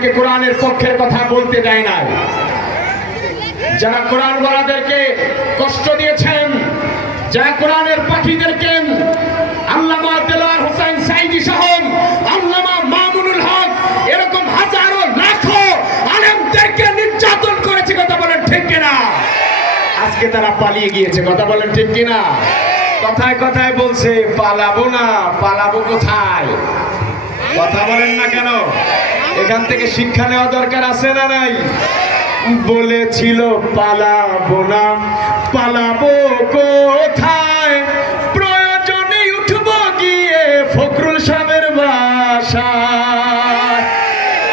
আমাদেরকে কোরআনের পক্ষের কথা বলতে দেয় না। যারা কোরআন ওয়ালাদেরকে কষ্ট দিয়েছেন, যারা কোরআনের পাখিদেরকে আল্লামা দেলোয়ার হোসেন সাইদি সহ আল্লামা মামুনুল হক এরকম হাজারো লাখো আলেমদেরকে নির্যাতন করেছে, কথা বলেন ঠিক কিনা? আজকে তারা পালিয়ে গিয়েছে, কথা বলেন ঠিক কিনা? কথায় কথায় বলছে পালাবো না, পালাবো কোথায়? কথা বলেন না কেন? এখান থেকে শিক্ষা নেওয়া দরকার আছে না নাই? বলেছিল পালাবো না, পালাবো কোথায়? প্রয়োজনে উঠবো গিয়ে ফখরুল সাহেবের বাসায়।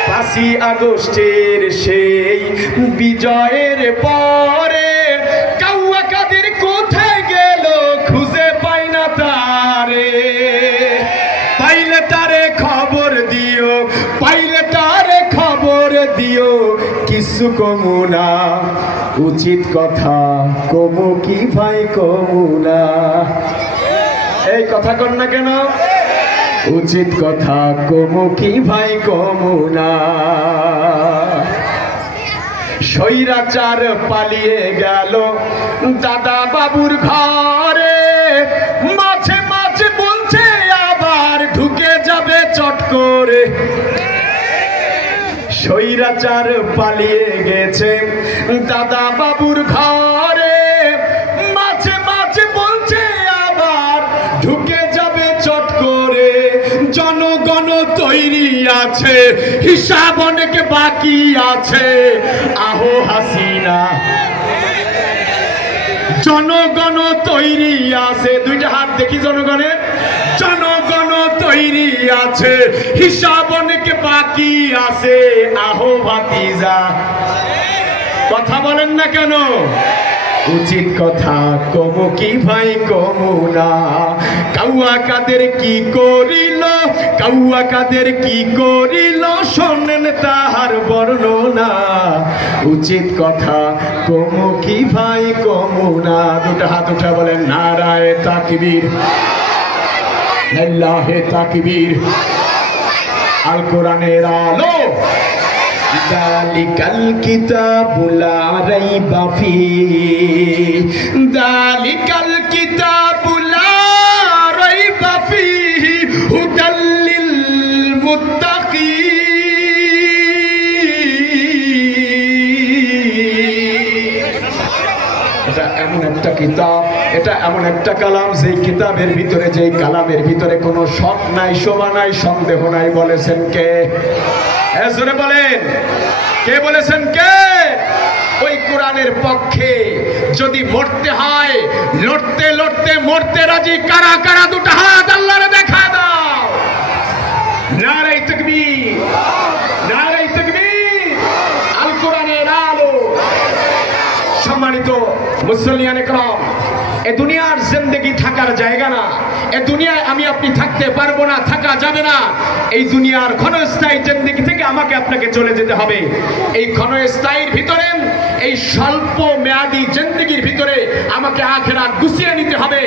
5ই আগস্টের সেই বিজয়ের পরে কাউয়া কাদের কোথায় গেল খুঁজে পাই না তারে। পাইলে তারে খবর দিও, পাইলে তারে খবর দিও, কিছু কমু না, উচিত কথা কমু কি ভাই কমু না। এই কথা কর না কেন? উচিত কথা কমু কি ভাই কমু না। স্বৈরাচার পালিয়ে গেল দাদা বাবুর ঘরে, মাঝে মাঝে বলছে আবার ঢুকে যাবে চট করে। স্বৈরাচার পালিয়ে গেছে দাদা বাবুর ঘরে, মাঝে মাঝে বলছে আবার ঢুকে যাবে চট করে। জনগণ তৈরি আছে, হিসাব অনেক বাকি আছে, আহো হাসিনা। জনগণ তৈরি আছে, দুইটা হাত দেখি জনগণের। জনগণ তৈরি আছে, হিসাব অনেক বাকি আছে, আহো ভাতিজা। কথা বলেন না কেন? উচিত কথা কমু কি ভাই কমু না। কাউয়া কাদের কি করিল, কাউয়া কাদের কি করিল, শোনেন তাহার বর্ণনা। উচিত কথা কমু কি ভাই কমু না। দুটো হাত উঠা বলেন নারায়ে তাকবীর, আল্লাহে তাকবীর। আল কোরআনের আলো। যালিকাল কিতাবু লা রাইবা ফীহি, যালিকাল কিতাবু লা রাইবা ফীহি, হুদাল লিল মুত্তাকিন। এটা এমন একটা কিতাব, এটা এমন একটা কালাম, যেই কিতাবের ভিতরে, যেই কালামের ভিতরে কোনো শক নাই, শোভা নাই, সন্দেহ নাই। বলেছেন কে? জোরে বলেন, কে বলেছেন? কে? ওই কোরআনের পক্ষে যদি মরতে হয়, লড়তে লড়তে মরতে রাজি কারা কারা? দুটো হাত আল্লাহরে দেখা দাও। নারায়ে তাকবীর, নারায়ে তাকবীর। আল কোরআনের আলো। সম্মানিত মুসল্লিয়ানে کرام, এ দুনিয়ার জিন্দেগি থাকার জায়গা না। এ দুনিয়ায় আমি আপনি থাকতে পারবো না, থাকা যাবে না। এই দুনিয়ার ক্ষণস্থায়ী জিন্দেগি থেকে আমাকে আপনাকে চলে যেতে হবে। এই ক্ষণস্থায়ীর ভিতরে, এই স্বল্প মেয়াদী জিন্দেগির ভিতরে আমাকে আখিরাত গুছিয়ে নিতে হবে।